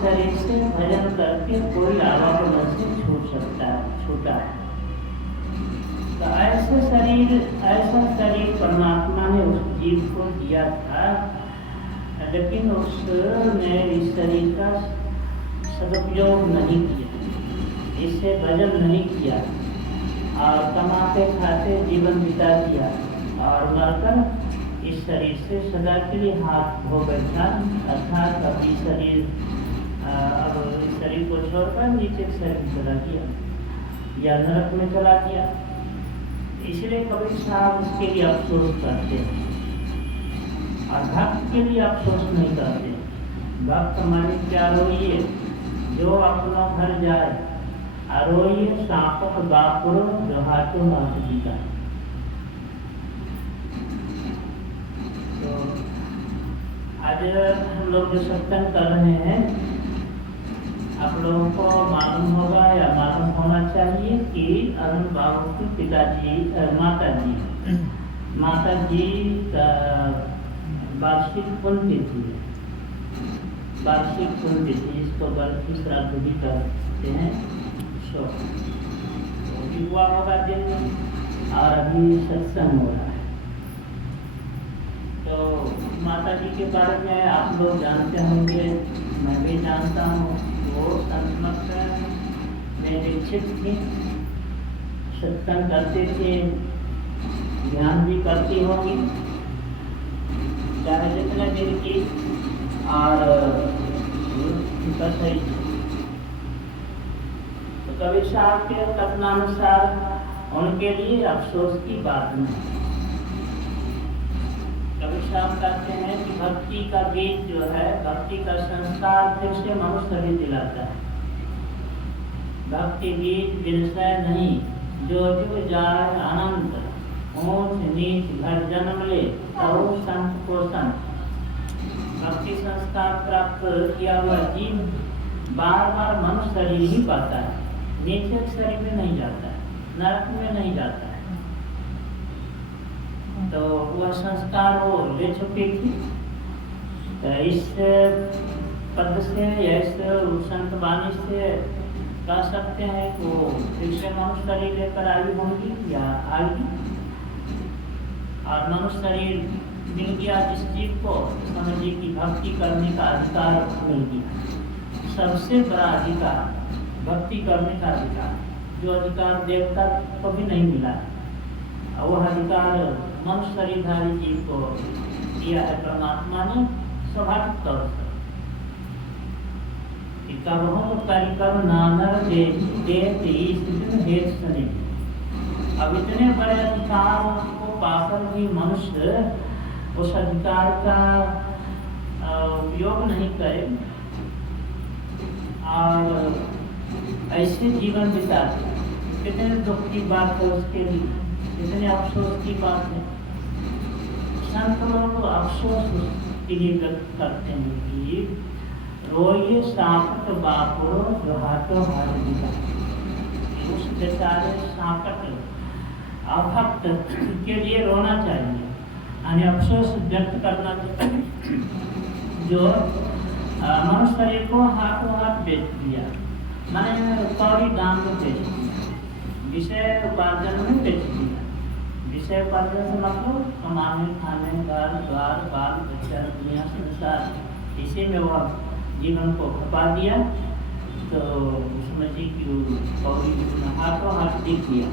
शरीर से भजन करके कोई आवागमन से छूटा है। तो ऐसा शरीर परमात्मा ने उस जीव को दिया था, लेकिन उसने इस शरीर का सदुपयोग नहीं किया, इससे भजन नहीं किया और कमाते खाते जीवन बिता दिया और मरकर इस शरीर से सदा के लिए हाथ धो बैठा, अर्थात अपनी शरीर अब इस शरीर को छोड़कर नीचे शरीर चला गया या नरक में चला गया। इसलिए कबीर साहब उसके लिए अफसोस करते हैं और भक्त के लिए अफसोस नहीं करते। भक्त माने क्या रोइए जो अपना घर जाए, रोइए सांपक बापुरो जो हाथों नाथ जी का। तो आज हम लोग जो सत्संग कर रहे हैं, आप लोगों को मालूम होगा या मालूम होना चाहिए कि अरुण बाबू के पिताजी माता जी का वार्षिक पुण्यतिथि है। वार्षिक पुण्यतिथि इसको वार्षिक श्राद्ध भी कहते हैं। तो हुआ होगा दिन और अभी सत्संग हो रहा है। तो माता जी के बारे में आप लोग जानते होंगे, मैं भी जानता हूँ। वो संत में दीक्षित थी, सत्संग करते थे, ध्यान भी करती होंगी चाहे जितने दिन की, और सही। तो कबीर साहब के कथनानुसार उनके लिए अफसोस की बात नहीं। कबीर साहब कहते हैं कि भक्ति का बीज जो है, भक्ति का संस्कार फिर से मनुष्य भी दिलाता है। भक्ति बीज विषय नहीं, जो जाए अनंत, ऊंच नीच घर जन्म ले, करो संत को संत। भक्ति संस्कार प्राप्त किया हुआ जीव बार बार मनुष्य शरीर ही पाता है, नीचे शरीर में नहीं जाता है, नरक में नहीं जाता है। तो वह संस्कार वो ले चुकी थी। तो इस पद से या इस संत वाणी से कह सकते हैं कि वो फिर से मनुष्य शरीर लेकर आई होंगी या आएगी। और मनुष्य शरीर मिल गया जिस जीव को, समझिए कि भक्ति करने का अधिकार मिल गया। सबसे बड़ा अधिकार भक्ति करने का अधिकार, जो अधिकार देवता को भी नहीं मिला, वह अधिकार मनुष्य शरीरधारी जीव को दिया है परमात्मा ने स्वाभाविक तौर पर। अब इतने बड़े अधिकार को पाकर भी मनुष्य उस अधिकार का उपयोग नहीं करे और ऐसे जीवन बिताते, कितने दुख की बात है उसके लिए, कितने अफसोस की बात है। संत लोग अफसोस के लिए व्यक्त करते हैं कि रोइए सांकट बापुरो जो हाथों हाथ दिखा। उस बेचारे सांकट अभक्त के लिए रोना चाहिए, यानी अफसोस व्यक्त करना चाहिए, जो मनुष्य शरीर को हाथों हाथ बेच दिया, मैंने कौड़ी दाम में बेच दिया, विषय उपार्जन में बेच दिया। विषय उपार्जन से मतलब कमाने खाने घर द्वार बाल बच्चा दुनिया संसार, इसी में वह जीवन को खपा दिया। तो समझिए कि कौड़ी हाथों हाथ दिख दिया।